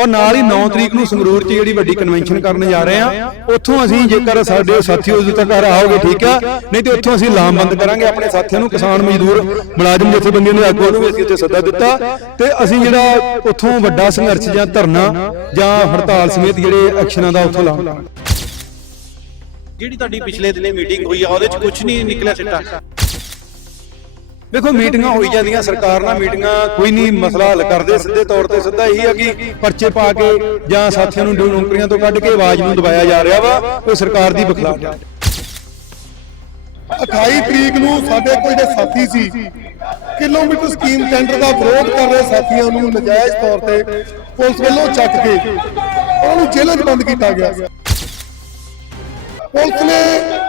ਔਰ ਨਾਲ ਹੀ 9 ਤਰੀਕ ਨੂੰ ਸੰਗਰੂਰ 'ਚ ਜਿਹੜੀ ਵੱਡੀ ਕਨਵੈਨਸ਼ਨ ਕਰਨ ਜਾ ਰਹੇ ਆ ਉੱਥੋਂ ਅਸੀਂ ਜੇਕਰ ਸਾਡੇ ਸਾਥੀ ਉਸ ਤੱਕ ਆਓਗੇ, ਠੀਕ ਆ? ਨਹੀਂ ਤੇ ਉੱਥੋਂ ਅਸੀਂ ਲਾਮਬੰਦ ਕਰਾਂਗੇ ਆਪਣੇ ਸਾਥੀਆਂ ਨੂੰ, ਕਿਸਾਨ ਮਜ਼ਦੂਰ ਮੁਲਾਜ਼ਮ ਜਥੇਬੰਦੀਆਂ ਦੇ ਆਗੂਆਂ ਨੂੰ ਅਸੀਂ ਉੱਥੇ ਸੱਦਾ ਦਿੱਤਾ ਤੇ ਅਸੀਂ ਜਿਹੜਾ ਉੱਥੋਂ ਵੱਡਾ ਸੰਘਰਸ਼ ਜਾਂ ਧਰਨਾ ਜਾਂ ਹੜਤਾਲ ਸਮੇਤ ਜਿਹੜੇ ਐਕਸ਼ਨਾਂ ਦਾ ਉੱਥੋਂ ਲਾਵਾਂਗੇ ਜਿਹੜੀ ਤੁਹਾਡੀ ਪਿਛਲੇ ਦਿਨੇ ਮੀਟਿੰਗ ਹੋਈ ਆ, ਉਹਦੇ ਚ ਕੁਝ ਨਹੀਂ ਨਿਕਲਿਆ ਸਿੱਟਾ। ਦੇਖੋ ਮੀਟਿੰਗਾਂ ਹੋਈ ਜਾਂਦੀਆਂ ਸਰਕਾਰ ਨਾਲ ਮੀਟਿੰਗਾਂ ਕੋਈ ਨਹੀਂ ਮਸਲਾ ਹੱਲ ਕਰਦੇ ਸਿੱਧੇ ਤੌਰ ਤੇ ਸਿੱਧਾ ਇਹੀ ਆ ਕਿ ਪਰਚੇ ਪਾ ਕੇ ਜਾਂ ਸਾਥੀਆਂ ਨੂੰ ਨੌਕਰੀਆਂ ਤੋਂ ਕੱਢ ਕੇ ਆਵਾਜ਼ ਨੂੰ ਦਬਾਇਆ ਜਾ ਰਿਹਾ ਵਾ ਉਹ ਸਰਕਾਰ ਦੀ ਬਖਲਾਟ ਆ। 28 ਤਰੀਕ ਨੂੰ ਸਾਡੇ ਕੋਈ ਦੇ ਸਾਥੀ ਸੀ ਕਿਲੋਮੀਟਰ ਸਕੀਮ ਟੈਂਡਰ ਦਾ ਵਿਰੋਧ ਕਰ ਰਹੇ ਸਾਥੀਆਂ ਨੂੰ ਨਜਾਇਜ਼ ਤੌਰ ਤੇ ਪੁਲਿਸ ਵੱਲੋਂ ਚੱਕ ਕੇ ਉਹਨਾਂ ਜੇਲ੍ਹਾਂ 'ਚ ਬੰਦ ਕੀਤਾ ਗਿਆ। ਪੁਲਿਸ ਨੇ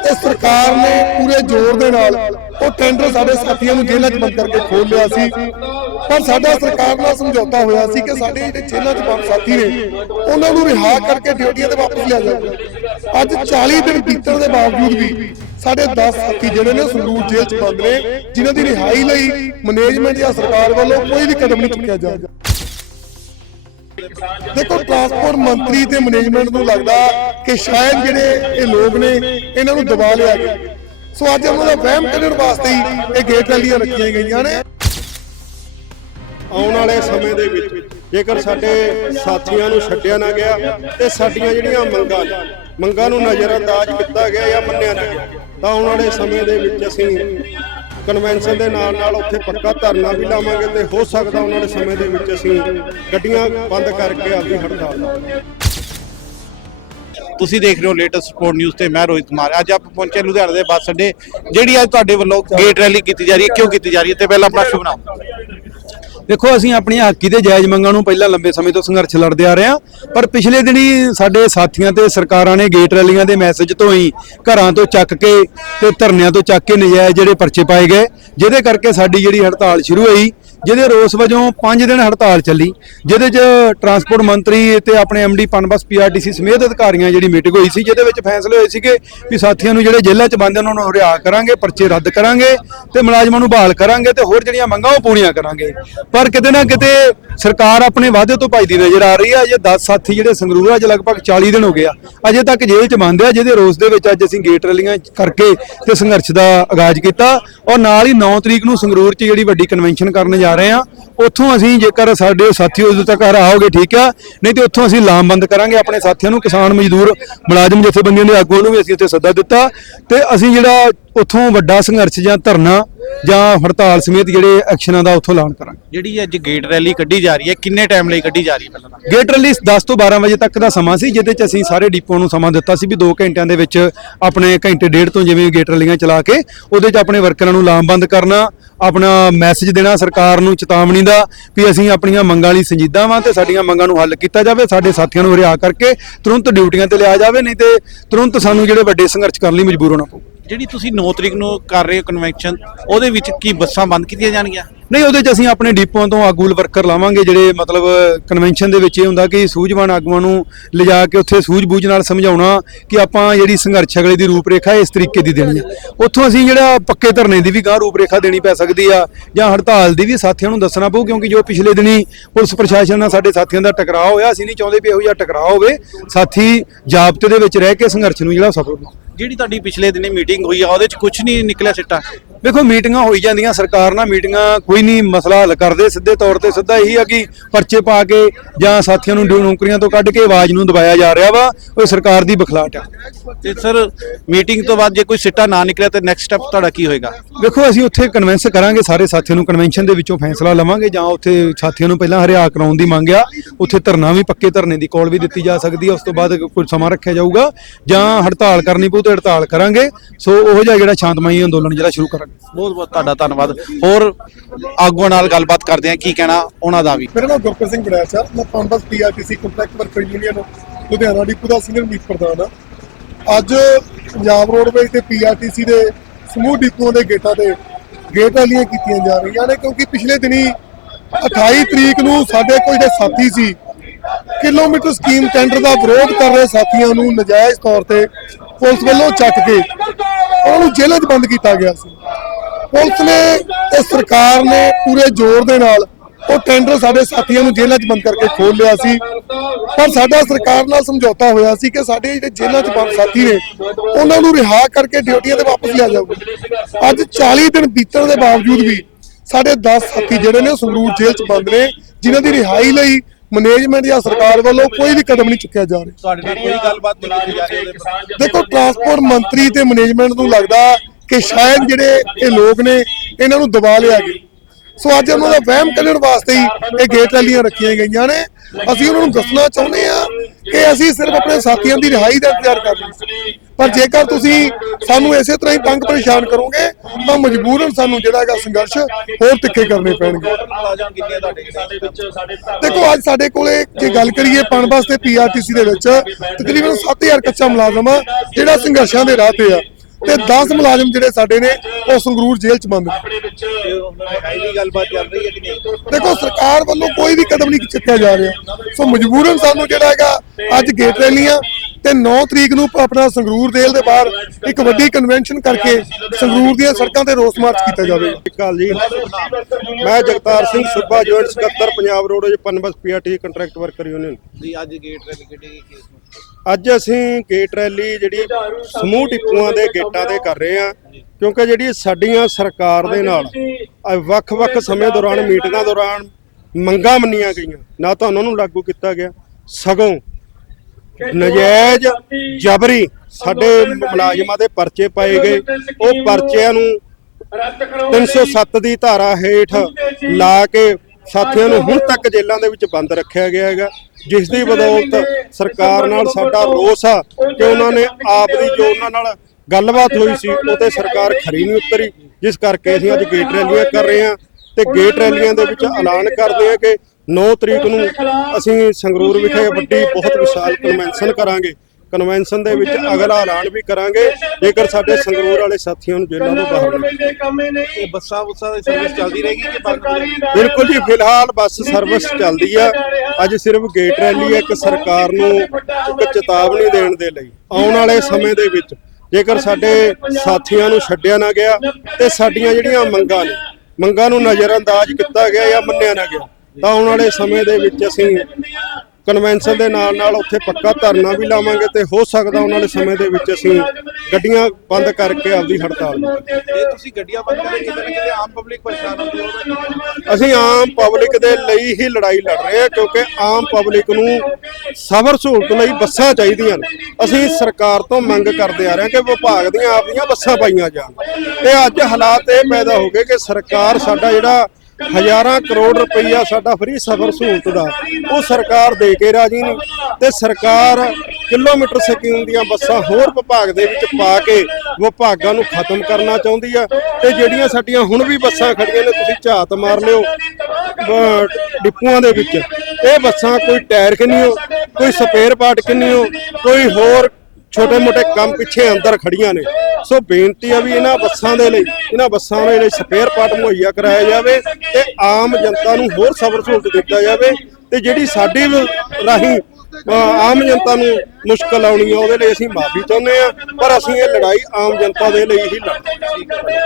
ਤੇ ਸਰਕਾਰ ਨੇ ਪੂਰੇ ਜ਼ੋਰ ਦੇ ਨਾਲ ਉਹ ਟੈਂਡਰ ਸਾਡੇ ਸਾਥੀਆਂ ਨੂੰ ਜੇਲ੍ਹਾਂ 'ਚ ਬੰਦ ਕਰਕੇ ਖੋਲ ਲਿਆ ਸੀ। ਪਰ ਸਾਡਾ ਸਰਕਾਰ ਨਾਲ ਸਮਝੌਤਾ ਹੋਇਆ ਸੀ ਕਿ ਸਾਡੇ ਜਿਹੜੇ ਜੇਲ੍ਹਾਂ 'ਚ ਬੰਦ ਸਾਥੀ ਨੇ, ਉਹਨਾਂ ਨੂੰ ਰਿਹਾ ਕਰਕੇ ਡਿਊਟੀਆਂ ਤੇ ਵਾਪਸ ਲਿਆ ਜਾਊਗਾ ਅੱਜ 40 ਦਿਨ ਬੀਤਣ ਦੇ ਬਾਵਜੂਦ ਵੀ ਸਾਡੇ 10 ਸਾਥੀ ਜਿਹੜੇ ਨੇ ਸੰਗਰੂਰ ਜੇਲ੍ਹ 'ਚ ਬੰਦ ਨੇ, ਜਿਨ੍ਹਾਂ ਦੀ ਰਿਹਾਈ ਲਈ ਮੈਨੇਜਮੈਂਟ ਜਾਂ ਸਰਕਾਰ ਵੱਲੋਂ ਕੋਈ ਵੀ ਕਦਮ ਨਹੀਂ ਚੁੱਕਿਆ ਜਾ ਰਿਹਾ। ਦੇਖੋ ਟਰਾਂਸਪੋਰਟ ਮੰਤਰੀ ਤੇ ਮੈਨੇਜਮੈਂਟ ਨੂੰ ਲੱਗਦਾ ਕਿ ਸ਼ਾਇਦ ਜਿਹੜੇ ਇਹ ਲੋਕ ਨੇ, ਇਹਨਾਂ ਨੂੰ ਦਬਾ ਲਿਆ ਗਿਆ। ਸੋ ਅੱਜ ਉਹਨਾਂ ਦਾ ਵਹਿਮ ਕੱਢਣ ਵਾਸਤੇ ਹੀ ਇਹ ਗੇਟ ਰੈਲੀਆਂ ਰੱਖੀਆਂ ਗਈਆਂ ਨੇ। ਆਉਣ ਵਾਲੇ ਸਮੇਂ ਦੇ ਵਿੱਚ ਜੇਕਰ ਸਾਡੇ ਸਾਥੀਆਂ ਨੂੰ ਛੱਡਿਆ ਨਾ ਗਿਆ, ਤੇ ਸਾਡੀਆਂ ਜਿਹੜੀਆਂ ਮੰਗਾਂ ਮੰਗਾਂ ਨੂੰ ਨਜ਼ਰਅੰਦਾਜ਼ ਕੀਤਾ ਗਿਆ ਜਾਂ ਮੰਨਿਆ ਨਾ ਤਾਂ ਆਉਣ ਵਾਲੇ ਸਮੇਂ ਦੇ ਵਿੱਚ ਅਸੀਂ ਕਨਵੈਨਸ਼ਨ ਦੇ ਨਾਲ ਨਾਲ ਉੱਥੇ ਪੱਕਾ ਧਰਨਾ ਵੀ ਲਾਵਾਂਗੇ ਤੇ ਹੋ ਸਕਦਾ ਆਉਣ ਵਾਲੇ ਸਮੇਂ ਦੇ ਵਿੱਚ ਅਸੀਂ ਗੱਡੀਆਂ ਬੰਦ ਕਰਕੇ ਆਪਣੀ ਹੜਤਾਲ ਲਾਵਾਂਗੇ। ਤੁਸੀਂ ਦੇਖ ਰਹੇ ਹੋ ਲੇਟੈਸਟ ਸਪੋਰਟ ਨਿਊਜ਼ ਤੇ ਮੈਂ ਰੋਹਿਤ ਕੁਮਾਰ। ਅੱਜ ਆਪ ਪਹੁੰਚੇ ਲੁਧਿਆਣੇ ਦੇ ਬੱਸ ਅੱਡੇ, ਜਿਹੜੀ ਅੱਜ ਤੁਹਾਡੇ ਵੱਲੋਂ ਗੇਟ ਰੈਲੀ ਕੀਤੀ ਜਾ ਰਹੀ ਹੈ, ਕਿਉਂ ਕੀਤੀ ਜਾ ਰਹੀ ਹੈ? ਤੇ ਪਹਿਲਾਂ ਆਪਣਾ ਸ਼ੁਭ ਨਾਮ। ਦੇਖੋ, ਅਸੀਂ ਆਪਣੀਆਂ ਹੱਕੀ ਤੇ ਜਾਇਜ਼ ਮੰਗਾਂ ਨੂੰ ਪਹਿਲਾਂ ਲੰਬੇ ਸਮੇਂ ਤੋਂ ਸੰਘਰਸ਼ ਲੜਦੇ ਆ ਰਹੇ ਹਾਂ, ਪਰ ਪਿਛਲੇ ਦਿਨੀ ਸਾਡੇ ਸਾਥੀਆਂ ਤੇ ਸਰਕਾਰਾਂ ਨੇ ਗੇਟ ਰੈਲੀਆਂ ਦੇ ਮੈਸੇਜ ਤੋਂ ਹੀ ਘਰਾਂ ਤੋਂ ਚੱਕ ਕੇ ਤੇ ਧਰਨਿਆਂ ਤੋਂ ਚੱਕ ਕੇ ਨਜਾਇਜ਼ ਜਿਹੜੇ ਪਰਚੇ ਪਾਏ ਗਏ, ਜਿਹਦੇ ਕਰਕੇ ਸਾਡੀ ਜਿਹੜੀ ਹੜਤਾਲ ਸ਼ੁਰੂ ਹੋਈ ਜਿਹਦੇ ਰੋਸ ਵਜੋਂ 5 ਦਿਨ ਹੜਤਾਲ ਚੱਲੀ, ਜਿਹਦੇ 'ਚ ਟਰਾਂਸਪੋਰਟ ਮੰਤਰੀ ਤੇ ਆਪਣੇ ਐਮਡੀ ਪਨਬਸ ਪੀਆਰਟੀਸੀ ਸਮੇਤ ਅਧਿਕਾਰੀਆਂ ਜਿਹੜੀ ਮੀਟਿੰਗ ਹੋਈ ਸੀ, ਜਿਹਦੇ ਵਿੱਚ ਫੈਸਲੇ ਹੋਏ ਸੀਗੇ ਵੀ ਸਾਥੀਆਂ ਨੂੰ ਜਿਹੜੇ ਜੇਲ੍ਹਾਂ 'ਚ ਬੰਦ ਉਹਨਾਂ ਨੂੰ ਹਰਿਆ ਕਰਾਂਗੇ, ਪਰਚੇ ਰੱਦ ਕਰਾਂਗੇ ਤੇ ਮੁਲਾਜ਼ਮਾਂ ਨੂੰ ਬਹਾਲ ਕਰਾਂਗੇ ਤੇ ਹੋਰ ਜਿਹੜੀਆਂ ਮੰਗਾਂ ਉਹ ਪੂਰੀਆਂ ਕਰਾਂਗੇ। ਪਰ ਕਿਤੇ ਨਾ ਕਿਤੇ ਸਰਕਾਰ ਆਪਣੇ ਵਾਅਦੇ ਤੋਂ ਭੱਜਦੀ ਨਜ਼ਰ ਆ ਰਹੀ ਹੈ ਅਜੇ 10 ਸਾਥੀ ਜਿਹੜੇ ਸੰਗਰੂਰ ਆ, ਅੱਜ ਲਗਭਗ 40 ਦਿਨ ਹੋ ਗਏ ਆ ਅਜੇ ਤੱਕ ਜੇਲ੍ਹ 'ਚ ਬੰਦ ਆ, ਜਿਹਦੇ ਰੋਸ ਦੇ ਵਿੱਚ ਅੱਜ ਅਸੀਂ ਗੇਟ ਰੈਲੀਆਂ ਕਰਕੇ ਤੇ ਸੰਘਰਸ਼ ਦਾ ਆਗਾਜ਼ ਕੀਤਾ। ਔਰ ਨਾਲ ਹੀ 9 ਤਰੀਕ ਨੂੰ ਸੰਗਰੂਰ 'ਚ ਜਿਹੜੀ ਵੱਡੀ ਕਨਵੈਨਸ਼ਨ ਕਰਨ ਜਾ ਰਹੇ ਆ ਉੱਥੋਂ ਅਸੀਂ ਜੇਕਰ ਸਾਡੇ ਸਾਥੀ ਉਦੋਂ ਤੱਕ ਘਰ ਆਓਗੇ, ਠੀਕ ਆ? ਨਹੀਂ ਤੇ ਉੱਥੋਂ ਅਸੀਂ ਲਾਮਬੰਦ ਕਰਾਂਗੇ ਆਪਣੇ ਸਾਥੀਆਂ ਨੂੰ, ਕਿਸਾਨ ਮਜ਼ਦੂਰ ਮੁਲਾਜ਼ਮ ਜਥੇਬੰਦੀਆਂ ਦੇ ਆਗੂਆਂ ਨੂੰ ਵੀ ਅਸੀਂ ਉੱਥੇ ਸੱਦਾ ਦਿੱਤਾ। ਤੇ ਅਸੀਂ ਜਿਹੜਾ ਉੱਥੋਂ ਵੱਡਾ ਸੰਘਰਸ਼ ਜਾਂ ਧਰਨਾ ਜਾਂ ਹੜਤਾਲ ਸਮੇਤ ਜਿਹੜੇ ਐਕਸ਼ਨਾਂ ਦਾ ਉੱਥੋਂ ਐਲਾਨ ਕਰਾਂਗੇ ਜਿਹੜੀ ਅੱਜ ਗੇਟ ਰੈਲੀ ਕੱਢੀ ਜਾ ਰਹੀ ਹੈ ਕਿੰਨੇ ਟਾਈਮ ਲਈ ਕੱਢੀ ਜਾ ਰਹੀ ਹੈ ਪਹਿਲਾਂ? ਗੇਟ ਰਿਲੀਜ਼ 10 ਤੋਂ 12 ਵਜੇ ਤੱਕ ਦਾ ਸਮਾਂ ਸੀ ਜਿਹਦੇ ਚ ਅਸੀਂ ਸਾਰੇ ਡਿਪੂਆਂ ਨੂੰ ਸਮਾਂ ਦਿੱਤਾ ਸੀ ਵੀ 2 ਘੰਟਿਆਂ ਦੇ ਵਿੱਚ ਆਪਣੇ ਘੰਟੇ ਡੇਢ ਤੋਂ ਜਿਵੇਂ ਗੇਟ ਰਲੀਆਂ ਚਲਾ ਕੇ ਉਹਦੇ ਚ ਆਪਣੇ ਵਰਕਰਾਂ ਨੂੰ ਲਾਮਬੰਦ ਕਰਨਾ ਆਪਣਾ ਮੈਸੇਜ ਦੇਣਾ ਸਰਕਾਰ ਨੂੰ ਚੇਤਾਵਨੀ ਦਾ ਵੀ ਅਸੀਂ ਆਪਣੀਆਂ ਮੰਗਾਂ ਲਈ ਸੰਜੀਦਾ ਵਾਂ ਤੇ ਸਾਡੀਆਂ ਮੰਗਾਂ ਨੂੰ ਹੱਲ ਕੀਤਾ ਜਾਵੇ ਸਾਡੇ ਸਾਥੀਆਂ ਨੂੰ ਰਿਹਾ ਕਰਕੇ ਤੁਰੰਤ ਡਿਊਟੀਆਂ ਤੇ ਲਿਆ ਜਾਵੇ ਨਹੀਂ ਤੇ ਤੁਰੰਤ ਸਾਨੂੰ ਜਿਹੜੇ ਵੱਡੇ ਸੰਘਰਸ਼ ਕਰਨ ਲਈ ਮਜਬੂਰ ਹੋਣਾ ਪਊ ਜਿਹੜੀ ਤੁਸੀਂ 9 ਤਰੀਕ ਨੂੰ ਕਰ ਰਹੇ ਹੋ ਕਨਵੈਨਸ਼ਨ ਉਹਦੇ ਵਿੱਚ ਕੀ ਬੱਸਾਂ ਬੰਦ ਕੀਤੀਆਂ ਜਾਣਗੀਆਂ? ਨਹੀਂ, ਉਹਦੇ ਚ ਅਸੀਂ ਆਪਣੇ ਡਿਪੂਆਂ ਤੋਂ ਆਗੂ ਵਰਕਰ ਲਾਵਾਂਗੇ, ਜਿਹੜੇ ਮਤਲਬ ਕਨਵੈਨਸ਼ਨ ਦੇ ਵਿੱਚ ਇਹ ਹੁੰਦਾ ਕਿ ਸੂਝਵਾਨ ਆਗੂਆਂ ਨੂੰ ਲਿਜਾ ਕੇ ਉੱਥੇ ਸੂਝ-ਬੂਝ ਨਾਲ ਸਮਝਾਉਣਾ ਕਿ ਆਪਾਂ ਜਿਹੜੀ ਸੰਘਰਸ਼ ਅਗਲੇ ਦੀ ਰੂਪਰੇਖਾ ਇਸ ਤਰੀਕੇ ਦੀ ਦੇਣੀ ਹੈ ਉੱਥੋਂ ਅਸੀਂ ਜਿਹੜਾ ਪੱਕੇ ਧਰਨੇ ਦੀ ਵੀ ਗਾਂ ਰੂਪਰੇਖਾ ਦੇਣੀ ਪੈ ਸਕਦੀ ਆ, ਜਾਂ ਹੜਤਾਲ ਦੀ ਵੀ ਸਾਥੀਆਂ ਨੂੰ ਦੱਸਣਾ ਪਊ, ਕਿਉਂਕਿ ਜੋ ਪਿਛਲੇ ਦਿਨੀ ਪੁਲਿਸ ਪ੍ਰਸ਼ਾਸਨ ਨਾਲ ਸਾਡੇ ਸਾਥੀਆਂ ਦਾ ਟਕਰਾਅ ਹੋਇਆ, ਅਸੀਂ ਨਹੀਂ ਚਾਹੁੰਦੇ ਵੀ ਇਹੋ ਜਿਹਾ ਟਕਰਾਅ ਹੋਵੇ। ਸਾਥੀ ਜਾਬਤੇ ਦੇ ਵਿੱਚ ਰਹਿ ਕੇ ਸੰਘਰਸ਼ ਨੂੰ ਜਿਹੜਾ ਸਫਲ ਬਣਾਉਣ ਜਿਹੜੀ ਤੁਹਾਡੀ ਪਿਛਲੇ ਦਿਨੇ ਮੀਟਿੰਗ ਹੋਈ ਆ ਉਹਦੇ ਚ ਕੁਝ ਨਹੀਂ ਨਿਕਲਿਆ ਸਿੱਟਾ? ਦੇਖੋ ਮੀਟਿੰਗਾਂ ਹੋਈ ਜਾਂਦੀਆਂ ਸਰਕਾਰ ਨਾਲ ਮੀਟਿੰਗਾਂ ਕੋਈ ਨਹੀਂ ਮਸਲਾ ਹੱਲ ਕਰਦੇ ਸਿੱਧੇ ਤੌਰ ਤੇ ਸਿੱਧਾ ਇਹੀ ਆ ਕਿ ਪਰਚੇ ਪਾ ਕੇ ਜਾਂ ਸਾਥੀਆਂ ਨੂੰ ਡਿਊ ਨੌਕਰੀਆਂ ਤੋਂ ਕੱਢ ਕੇ ਆਵਾਜ਼ ਨੂੰ ਦਬਾਇਆ ਜਾ ਰਿਹਾ ਵਾ ਉਹ ਸਰਕਾਰ ਦੀ ਬਖਲਾਟ ਆ। ਤੇ ਸਰ ਮੀਟਿੰਗ ਤੋਂ ਬਾਅਦ ਜੇ ਕੋਈ ਸਿੱਟਾ ਨਾ ਨਿਕਲਿਆ ਤੇ ਨੈਕਸਟ ਸਟੈਪ ਤੁਹਾਡਾ ਕੀ ਹੋਏਗਾ? ਦੇਖੋ ਅਸੀਂ ਉੱਥੇ ਕਨਵੈਂਸ ਕਰਾਂਗੇ ਸਾਰੇ ਸਾਥੀਆਂ ਨੂੰ ਕਨਵੈਨਸ਼ਨ ਦੇ ਵਿੱਚੋਂ ਫੈਸਲਾ ਲਵਾਂਗੇ ਜਾਂ ਉੱਥੇ ਸਾਥੀਆਂ ਨੂੰ ਪਹਿਲਾਂ ਹਰਿਆ ਕਰਾਉਣ ਦੀ ਮੰਗ ਆ ਉੱਥੇ ਧਰਨਾ ਵੀ ਪੱਕੇ ਧਰਨੇ ਦੀ ਕਾਲ ਵੀ ਦਿੱਤੀ ਜਾ ਸਕਦੀ ਹੈ ਉਸ ਤੋਂ ਬਾਅਦ ਕੁਝ ਸਮਾਂ ਰੱਖਿਆ ਜਾਊਗਾ ਜਾਂ ਹੜਤਾਲ ਕਰਨੀ ਪਊ ਤੇ ਹੜਤਾਲ ਕਰਾਂਗੇ। ਸੋ ਉਹ ਜਿਹਾ ਜਿਹੜਾ ਸ਼ਾਂਤਮਈ ਅੰਦੋਲਨ ਜਿਹੜਾ ਸ਼ੁਰੂ ਕਰਾਂਗੇ ਬਹੁਤ ਬਹੁਤ ਤੁਹਾਡਾ ਧੰਨਵਾਦ। ਹੋਰ ਆਗੂਆਂ ਨਾਲ ਗੱਲਬਾਤ ਕਰਦੇ ਹਾਂ, ਕੀ ਕਹਿਣਾ ਉਹਨਾਂ ਦਾ ਵੀ। ਮੇਰਾ ਨਾਮ ਗੁਰਪ੍ਰੀਤ ਸਿੰਘ ਬੜੈਚਾ ਮੈਂ Punbus PRTC contract worker union Ludhiana depot ਦਾ ਸੀਨੀਅਰ ਮੀਤ ਪ੍ਰਧਾਨ ਆ। ਅੱਜ ਪੰਜਾਬ ਰੋਡਵੇਜ਼ ਤੇ ਪੀਆਰਟੀਸੀ ਦੇ ਸਮੂਹ ਡਿਪੂਆਂ ਦੇ ਗੇਟਾਂ ਤੇ ਗੇਟ ਰੈਲੀਆਂ ਕੀਤੀਆਂ ਜਾ ਰਹੀਆਂ ਨੇ, ਕਿਉਂਕਿ ਪਿਛਲੇ ਦਿਨੀ 28 ਤਰੀਕ ਨੂੰ ਸਾਡੇ ਕੋਈ ਦੇ ਸਾਥੀ ਸੀ, ਕਿਲੋਮੀਟਰ ਸਕੀਮ ਟੈਂਡਰ ਦਾ ਵਿਰੋਧ ਕਰ ਰਹੇ ਸਾਥੀਆਂ ਨੂੰ ਨਜਾਇਜ਼ ਤੌਰ ਤੇ ਪੁਲਿਸ ਵੱਲੋਂ ਚੱਕ ਕੇ ਉਹਨਾਂ ਨੂੰ ਜੇਲ੍ਹਾਂ 'ਚ ਬੰਦ ਕੀਤਾ ਗਿਆ ਸੀ। ਪੁਲਿਸ ਨੇ ਤੇ ਸਰਕਾਰ ਨੇ ਪੂਰੇ ਜ਼ੋਰ ਦੇ ਨਾਲ ਉਹ ਟੈਂਡਰ ਸਾਡੇ ਸਾਥੀਆਂ ਨੂੰ ਜੇਲ੍ਹਾਂ 'ਚ ਬੰਦ ਕਰਕੇ ਖੋਲ ਲਿਆ ਸੀ। ਪਰ ਸਾਡਾ ਸਰਕਾਰ ਨਾਲ ਸਮਝੌਤਾ ਹੋਇਆ ਸੀ ਕਿ ਸਾਡੇ ਜਿਹੜੇ ਜੇਲ੍ਹਾਂ 'ਚ ਬੰਦ ਸਾਥੀ ਨੇ ਉਹਨਾਂ ਨੂੰ ਰਿਹਾ ਕਰਕੇ ਡਿਊਟੀਆਂ ਤੇ ਵਾਪਸ ਲਿਆ ਜਾਊਗਾ। ਅੱਜ 40 ਦਿਨ ਬੀਤਣ ਦੇ ਬਾਵਜੂਦ ਵੀ ਸਾਡੇ 10 ਸਾਥੀ ਜਿਹੜੇ ਨੇ ਸੰਗਰੂਰ ਜੇਲ੍ਹ 'ਚ ਬੰਦ ਨੇ ਜਿਨ੍ਹਾਂ ਦੀ ਰਿਹਾਈ ਲਈ ਮੈਨੇਜਮੈਂਟ ਜਾਂ ਸਰਕਾਰ ਵੱਲੋਂ ਕੋਈ ਵੀ ਕਦਮ ਨਹੀਂ ਚੁੱਕਿਆ ਜਾ ਰਿਹਾ। ਤੁਹਾਡੇ ਨਾਲ ਕੋਈ ਗੱਲਬਾਤ ਨਹੀਂ ਕੀਤੀ ਜਾ ਰਹੀ। ਦੇਖੋ ਟਰਾਂਸਪੋਰਟ ਮੰਤਰੀ ਤੇ ਮੈਨੇਜਮੈਂਟ ਨੂੰ ਲੱਗਦਾ ਕਿ ਸ਼ਾਇਦ ਜਿਹੜੇ ਇਹ ਲੋਕ ਨੇ, ਇਹਨਾਂ ਨੂੰ ਦਬਾ ਲਿਆ ਗਿਆ। ਸੋ ਅੱਜ ਉਹਨਾਂ ਦਾ ਵਹਿਮ ਕੱਢਣ ਵਾਸਤੇ ਹੀ ਇਹ ਗੇਟ ਰੈਲੀਆਂ ਰੱਖੀਆਂ ਗਈਆਂ ਨੇ। ਅਸੀਂ ਉਹਨਾਂ ਨੂੰ ਦੱਸਣਾ ਚਾਹੁੰਦੇ ਆ ਕਿ ਅਸੀਂ ਸਿਰਫ ਆਪਣੇ ਸਾਥੀਆਂ ਦੀ ਰਿਹਾਈ ਦਾ ਇੰਤਜ਼ਾਰ ਕਰ ਰਹੇ ਪਰ ਜੇਕਰ ਤੁਸੀਂ ਸਾਨੂੰ ਇਸੇ ਤਰ੍ਹਾਂ ਹੀ ਤੰਗ ਪਰੇਸ਼ਾਨ ਕਰੋਗੇ, ਤਾਂ ਮਜਬੂਰਨ ਸਾਨੂੰ ਜਿਹੜਾ ਹੈਗਾ ਸੰਘਰਸ਼ ਹੋਰ ਤਿੱਖੇ ਕਰਨੇ ਪੈਣਗੇ। ਦੇਖੋ, ਅੱਜ ਸਾਡੇ ਕੋਲੇ ਜੇ ਗੱਲ ਕਰੀਏ ਪਣਬਸ ਤੇ ਪੀਆਰਟੀਸੀ ਦੇ ਵਿੱਚ, ਤਕਰੀਬਨ 7000 ਕੱਚਾ ਮੁਲਾਜ਼ਮ ਆ, ਜਿਹੜਾ ਸੰਘਰਸ਼ਾਂ ਦੇ ਰਾਹ ਤੇ ਆ। ਤੇ 10 ਮੁਲਾਜ਼ਮ ਜਿਹੜੇ ਸਾਡੇ ਨੇ ਉਹ ਸੰਗਰੂਰ ਜੇਲ੍ਹ 'ਚ ਬੰਦ ਨੇ। ਹਾਈ ਦੀ ਗੱਲਬਾਤ ਚੱਲ ਰਹੀ ਹੈ ਕਿ ਨਹੀਂ? ਦੇਖੋ ਸਰਕਾਰ ਵੱਲੋਂ ਕੋਈ ਵੀ ਕਦਮ ਨਹੀਂ ਚੁੱਕਿਆ ਜਾ ਰਿਹਾ। ਸੋ ਮਜਬੂਰਨ ਸਾਨੂੰ ਜਿਹੜਾ ਹੈਗਾ ਅੱਜ ਗੇਟ ਰੈਲੀਆਂ ਤੇ 9 ਤਰੀਕ ਨੂੰ ਆਪਣਾ ਸੰਗਰੂਰ ਜੇਲ੍ਹ ਦੇ ਬਾਹਰ ਇੱਕ ਵੱਡੀ ਕਨਵੈਨਸ਼ਨ ਕਰਕੇ ਸੰਗਰੂਰ ਦੀਆਂ ਸੜਕਾਂ ਤੇ ਰੋਸ ਮਾਰਚ ਕੀਤਾ ਜਾਵੇਗਾ ਸ਼੍ਰੀ ਅਕਾਲ ਜੀ ਮੈਂ ਜਗਤਾਰ ਸਿੰਘ ਸੁੱਬਾ ਜੁਆਇੰਟ ਸਕੱਤਰ Punjab road PUNBUS PRT contract worker union. ਜੀ ਅੱਜ ਗੇਟ ਰੈਲੀ ਕਿਹੜੀ ਕੇਸ ਨੂੰ? ਅੱਜ ਅਸੀਂ ਗੇਟ ਰੈਲੀ ਜਿਹੜੀ ਸਮੂਹ ਟਿੱਪੂਆਂ ਦੇ ਗੇਟਾਂ ਤੇ ਕਰ ਰਹੇ ਹਾਂ ਕਿਉਂਕਿ ਜਿਹੜੀ ਸਾਡੀਆਂ ਸਰਕਾਰ ਦੇ ਨਾਲ ਵੱਖ-ਵੱਖ ਸਮੇਂ ਦੌਰਾਨ ਮੀਟਿੰਗਾਂ ਦੌਰਾਨ ਮੰਗਾਂ ਮੰਨੀਆਂ ਗਈਆਂ ਨਾ ਤਾਂ ਉਹਨਾਂ ਨੂੰ ਲਾਗੂ ਕੀਤਾ ਗਿਆ ਸਗੋਂ ਨਜਾਇਜ਼ ਜਬਰੀ ਸਾਡੇ ਮੁਲਾਜ਼ਮਾਂ ਦੇ ਪਰਚੇ ਪਾਏ ਗਏ। ਉਹ ਪਰਚਿਆਂ ਨੂੰ 307 ਦੀ ਧਾਰਾ ਹੇਠ ਲਾ ਕੇ ਸਾਥੀਆਂ ਨੂੰ ਹੁਣ ਤੱਕ ਜੇਲ੍ਹਾਂ ਦੇ ਵਿੱਚ ਬੰਦ ਰੱਖਿਆ ਗਿਆ ਹੈਗਾ। ਜਿਸ ਦੀ ਬਦੌਲਤ ਸਰਕਾਰ ਨਾਲ ਸਾਡਾ ਰੋਸ ਆ ਕਿ ਉਹਨਾਂ ਨੇ ਆਪ ਦੀ ਜੋ ਉਹਨਾਂ ਨਾਲ ਗੱਲਬਾਤ ਹੋਈ ਸੀ ਉਹ ਤੇ ਸਰਕਾਰ ਖਰੀ ਨਹੀਂ ਉਤਰੀ। ਜਿਸ ਕਰਕੇ ਅਸੀਂ ਅੱਜ ਗੇਟ ਰੈਲੀਆਂ ਕਰ ਰਹੇ ਹਾਂ ਤੇ ਗੇਟ ਰੈਲੀਆਂ ਦੇ ਵਿੱਚ ਐਲਾਨ ਕਰਦੇ ਹਾਂ ਕਿ 9 ਤਰੀਕ ਨੂੰ ਅਸੀਂ ਸੰਗਰੂਰ ਵਿਖੇ ਵੱਡੀ ਬਹੁਤ ਵਿਸ਼ਾਲ ਕਨਵੈਨਸ਼ਨ ਕਰਾਂਗੇ। ਕਨਵੈਨਸ਼ਨ ਦੇ ਵਿੱਚ ਅਗਲਾ ਐਲਾਨ ਵੀ ਕਰਾਂਗੇ। ਜੇਕਰ ਸਾਡੇ ਸੰਗਰੂਰ ਵਾਲੇ ਸਾਥੀਆਂ ਨੂੰ ਜੇਲ੍ਹਾਂ ਤੋਂ ਬਾਹਰ ਇਹ ਬੱਸਾਂ ਬੁੱਸਾਂ ਦੀ ਸਰਵਿਸ ਚੱਲਦੀ ਰਹੇਗੀ ਕਿ ਬੰਦ ਬਿਲਕੁਲ ਜੀ ਫਿਲਹਾਲ ਬੱਸ ਸਰਵਿਸ ਚੱਲਦੀ ਆ। ਅੱਜ ਸਿਰਫ ਗੇਟ ਰੈਲੀ ਹੈ ਇੱਕ ਸਰਕਾਰ ਨੂੰ ਇੱਕ ਚੇਤਾਵਨੀ ਦੇਣ ਦੇ ਲਈ ਆਉਣ ਵਾਲੇ ਸਮੇਂ ਦੇ ਵਿੱਚ। ਜੇਕਰ ਸਾਡੇ ਸਾਥੀਆਂ ਨੂੰ ਛੱਡਿਆ ਨਾ ਗਿਆ ਤੇ ਸਾਡੀਆਂ ਜਿਹੜੀਆਂ ਮੰਗਾਂ ਨੇ ਮੰਗਾਂ ਨੂੰ ਨਜ਼ਰਅੰਦਾਜ਼ ਕੀਤਾ ਗਿਆ ਜਾਂ ਮੰਨਿਆ ਨਾ ਗਿਆ। ਤਾਂ ਆਉਣ ਵਾਲੇ ਸਮੇਂ ਦੇ ਵਿੱਚ ਅਸੀਂ ਕਨਵੈਨਸ਼ਨ ਦੇ ਨਾਲ ਨਾਲ ਉੱਥੇ ਪੱਕਾ ਧਰਨਾ ਵੀ ਲਾਵਾਂਗੇ ਤੇ ਹੋ ਸਕਦਾ ਆਉਣ ਵਾਲੇ ਸਮੇਂ ਦੇ ਵਿੱਚ ਅਸੀਂ ਗੱਡੀਆਂ ਬੰਦ ਕਰਕੇ ਆਪਦੀ ਹੜਤਾਲ। ਜੇ ਤੁਸੀਂ ਗੱਡੀਆਂ ਬੰਦ ਕਰੇ ਕਿਤੇ ਨਾ ਕਿਤੇ ਆਮ ਪਬਲਿਕ ਪਰੇਸ਼ਾਨ ਹੁੰਦੀ ਹੈ ਉਹਦਾ ਅਸੀਂ ਆਮ ਪਬਲਿਕ ਦੇ ਲਈ ਹੀ ਲੜਾਈ ਲੜ ਰਹੇ ਹਾਂ ਕਿਉਂਕਿ ਆਮ ਪਬਲਿਕ ਨੂੰ ਸਬਰ ਸਹੂਲਤ ਲਈ ਬੱਸਾਂ ਚਾਹੀਦੀਆਂ ਨੇ ਅਸੀਂ ਸਰਕਾਰ ਤੋਂ ਮੰਗ ਕਰਦੇ ਆ ਰਹੇ ਹਾਂ ਕਿ ਵਿਭਾਗ ਦੀਆਂ ਆਪਦੀਆਂ ਬੱਸਾਂ ਪਾਈਆਂ ਜਾਣ ਤੇ ਅੱਜ ਹਾਲਾਤ ਇਹ ਪੈਦਾ ਹੋ ਗਏ ਕਿ ਸਰਕਾਰ ਸਾਡਾ ਜਿਹੜਾ ਹਜ਼ਾਰਾਂ ਕਰੋੜ ਰੁਪਈਆ ਸਾਡਾ ਫ੍ਰੀ ਸਫਰ ਸਹੂਲਤ ਦਾ। ਉਹ ਸਰਕਾਰ ਦੇ ਕੇ ਰਾਜੀ ਨਹੀਂ। ਤੇ ਸਰਕਾਰ ਕਿਲੋਮੀਟਰ ਸਕੀਮ ਦੀਆਂ ਬੱਸਾਂ ਹੋਰ ਵਿਭਾਗ ਦੇ ਵਿੱਚ ਪਾ ਕੇ ਵਿਭਾਗਾਂ ਨੂੰ ਖਤਮ ਕਰਨਾ ਚਾਹੁੰਦੀ ਆ। ਤੇ ਜਿਹੜੀਆਂ ਸਾਡੀਆਂ ਹੁਣ ਵੀ ਬੱਸਾਂ ਖੜੀਆਂ ਨੇ, ਤੁਸੀਂ ਝਾਤ ਮਾਰ ਲਿਓ ਬ- ਡਿਪੂਆਂ ਦੇ ਵਿੱਚ। ਇਹ ਬੱਸਾਂ ਕੋਈ ਟਾਇਰ ਕਿੰਨੀ ਹੋ, ਕੋਈ ਸਪੇਅਰ ਪਾਰਟ ਕਿੰਨੀ ਹੋ, ਕੋਈ ਹੋਰ ਛੋਟੇ ਮੋਟੇ ਕੰਮ ਪਿੱਛੇ ਅੰਦਰ ਖੜੀਆਂ ਨੇ। ਸੋ ਬੇਨਤੀ ਆ ਵੀ ਇਹਨਾਂ ਬੱਸਾਂ ਦੇ ਲਈ, ਇਹਨਾਂ ਬੱਸਾਂ ਦੇ ਲਈ ਸਪੇਅਰ ਪਾਰਟ ਮੁਹੱਈਆ ਕਰਾਇਆ ਜਾਵੇ ਤੇ ਆਮ ਜਨਤਾ ਨੂੰ ਹੋਰ ਸਬਰ ਸਹੂਲਤ ਦਿੱਤਾ ਜਾਵੇ ਤੇ ਜਿਹੜੀ ਸਾਡੀ ਵੀ ਰਾਹੀਂ ਆਮ ਜਨਤਾ ਨੂੰ ਮੁਸ਼ਕਲ ਆਉਣੀ ਆ, ਉਹਦੇ ਲਈ ਅਸੀਂ ਮਾਫੀ ਚਾਹੁੰਦੇ ਆ, ਪਰ ਅਸੀਂ ਇਹ ਲੜਾਈ ਆਮ ਜਨਤਾ ਦੇ ਲਈ ਹੀ ਲੜਦੇ